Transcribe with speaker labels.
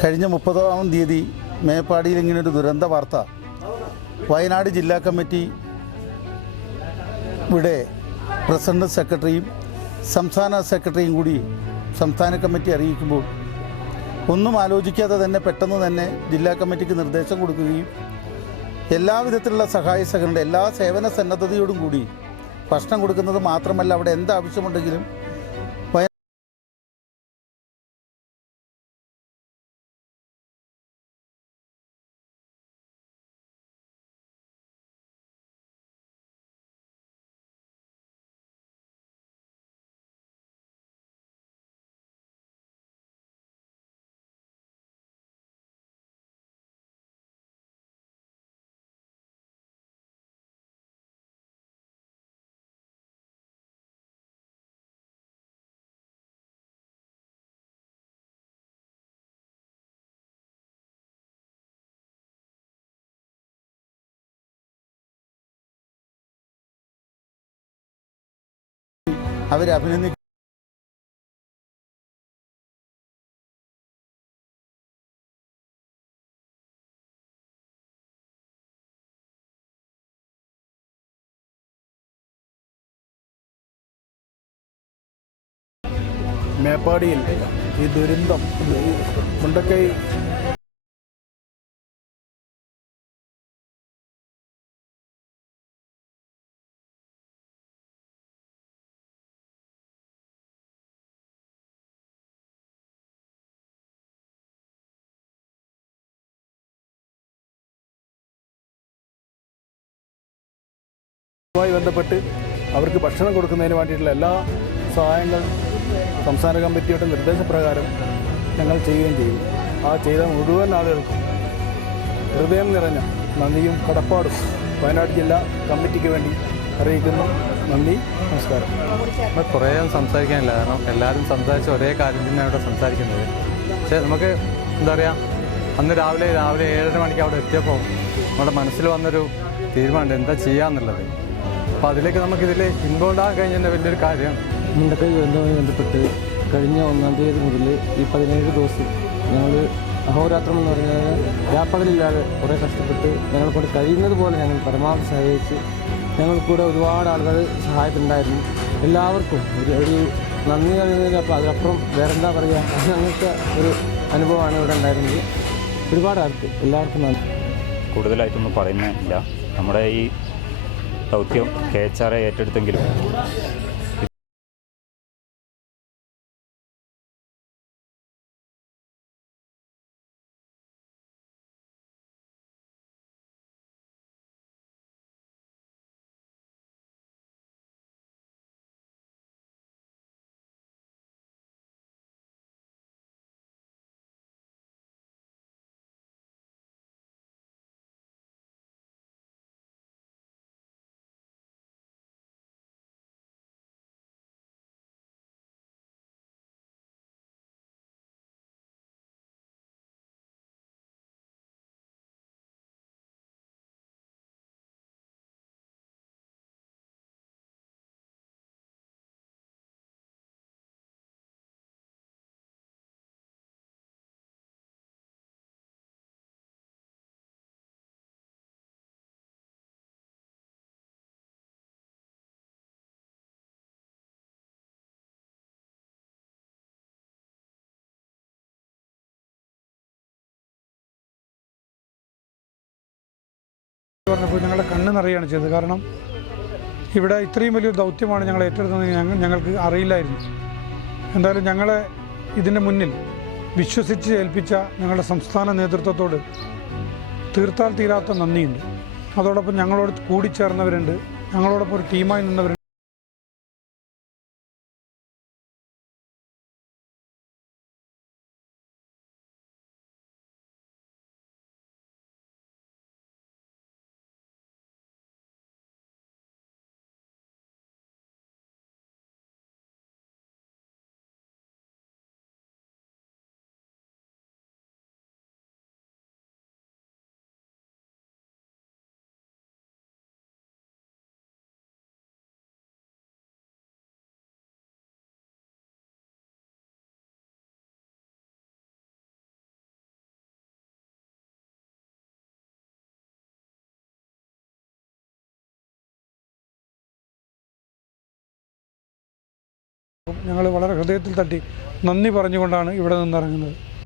Speaker 1: കഴിഞ്ഞ മുപ്പതാം തീയതി മേപ്പാടിയിൽ ഇങ്ങനൊരു ദുരന്ത വാർത്ത വയനാട് ജില്ലാ കമ്മിറ്റി ഇവിടെ പ്രസിഡന്റ് സെക്രട്ടറിയും സംസ്ഥാന സെക്രട്ടറിയും കൂടി സംസ്ഥാന കമ്മിറ്റി അറിയിക്കുമ്പോൾ ഒന്നും ആലോചിക്കാതെ തന്നെ പെട്ടെന്ന് തന്നെ ജില്ലാ കമ്മിറ്റിക്ക് നിർദ്ദേശം കൊടുക്കുകയും എല്ലാവിധത്തിലുള്ള സഹായ സഹകരണം എല്ലാ സേവന സന്നദ്ധതയോടും കൂടി ഭക്ഷണം കൊടുക്കുന്നത് മാത്രമല്ല അവിടെ എന്താവശ്യമുണ്ടെങ്കിലും അവരെ അഭിനന്ദിക്കും
Speaker 2: മേപ്പാടിയിൽ ഈ ദുരന്തം മുണ്ടക്കൈ ുമായി ബന്ധപ്പെട്ട് അവർക്ക് ഭക്ഷണം കൊടുക്കുന്നതിന് വേണ്ടിയിട്ടുള്ള എല്ലാ സഹായങ്ങൾ സംസ്ഥാന കമ്മിറ്റിയുടെ നിർദ്ദേശപ്രകാരം ഞങ്ങൾ ചെയ്യുകയും ചെയ്യും. ആ ചെയ്ത മുഴുവൻ ആളുകൾക്കും ഹൃദയം നിറഞ്ഞ നന്ദിയും കടപ്പാടും വയനാട് ജില്ലാ കമ്മിറ്റിക്ക് വേണ്ടി അറിയിക്കുന്നു. നന്ദി നമസ്കാരം.
Speaker 3: നമ്മൾ കുറേ സംസാരിക്കാനില്ല. കാരണം എല്ലാവരും സംസാരിച്ച് ഒരേ കാര്യം തന്നെയാണ് ഇവിടെ സംസാരിക്കുന്നത്. പക്ഷേ നമുക്ക് എന്താ പറയുക അന്ന് രാവിലെ രാവിലെ ഏഴര മണിക്ക് അവിടെ എത്തിയപ്പോൾ നമ്മുടെ മനസ്സിൽ വന്നൊരു തീരുമാനമുണ്ട്. എന്താ ചെയ്യാന്നുള്ളത്. അപ്പോൾ അതിലേക്ക് നമുക്കിതിൽ ഇൻവോൾവ് ആകാൻ കഴിഞ്ഞ വലിയൊരു കാര്യമാണ്
Speaker 4: മുണ്ടക്കൈ ദുരന്തവുമായി ബന്ധപ്പെട്ട് കഴിഞ്ഞ ഒന്നാം തീയതി മുതൽ ഈ പതിനേഴ് ദിവസം ഞങ്ങൾ അഹോരാത്രം എന്ന് പറഞ്ഞാൽ വ്യാപകമില്ലാതെ കുറേ കഷ്ടപ്പെട്ട് ഞങ്ങളെ കൊണ്ട് കഴിയുന്നത് പോലെ ഞങ്ങൾ പരമാവധി സഹായിച്ച് ഞങ്ങൾക്കൂടെ ഒരുപാട് ആളുകൾ സഹായത്തിനുണ്ടായിരുന്നു. എല്ലാവർക്കും ഒരു ഒരു നന്ദി പറയുന്നതിന് അപ്പോൾ അതിനപ്പുറം വേറെന്താ പറയുക അത് ഞങ്ങൾക്ക് ഒരു അനുഭവമാണ് ഇവിടെ ഉണ്ടായിരുന്നത്. ഒരുപാട് ആൾക്ക് എല്ലാവർക്കും നന്ദി.
Speaker 5: കൂടുതലായിട്ടൊന്നും പറയുന്നില്ല. നമ്മുടെ ഈ ദൗത്യം കെ എച്ച് ആർ ഏറ്റെടുത്തെങ്കിലും.
Speaker 6: പറഞ്ഞപ്പോൾ ഞങ്ങളുടെ കണ്ണ് നിറയാണ് ചെയ്തത്. കാരണം ഇവിടെ ഇത്രയും വലിയൊരു ദൗത്യമാണ് ഞങ്ങൾ ഏറ്റെടുത്തതെന്ന് ഞങ്ങൾക്ക് അറിയില്ലായിരുന്നു. എന്തായാലും ഞങ്ങളെ ഇതിന്റെ മുന്നിൽ വിശ്വസിച്ച് ഏൽപ്പിച്ച ഞങ്ങളുടെ സംസ്ഥാന നേതൃത്വത്തോട് തീർത്താൽ തീരാത്ത നന്ദിയുണ്ട്. അതോടൊപ്പം ഞങ്ങളോട് കൂടിച്ചേർന്നവരുണ്ട്. ഞങ്ങളോടൊപ്പം ഒരു ടീമായി നിന്നവരുണ്ട്. ഞങ്ങൾ വളരെ ഹൃദയത്തിൽ തട്ടി നന്ദി പറഞ്ഞുകൊണ്ടാണ് ഇവിടെ നിന്നിറങ്ങുന്നത്.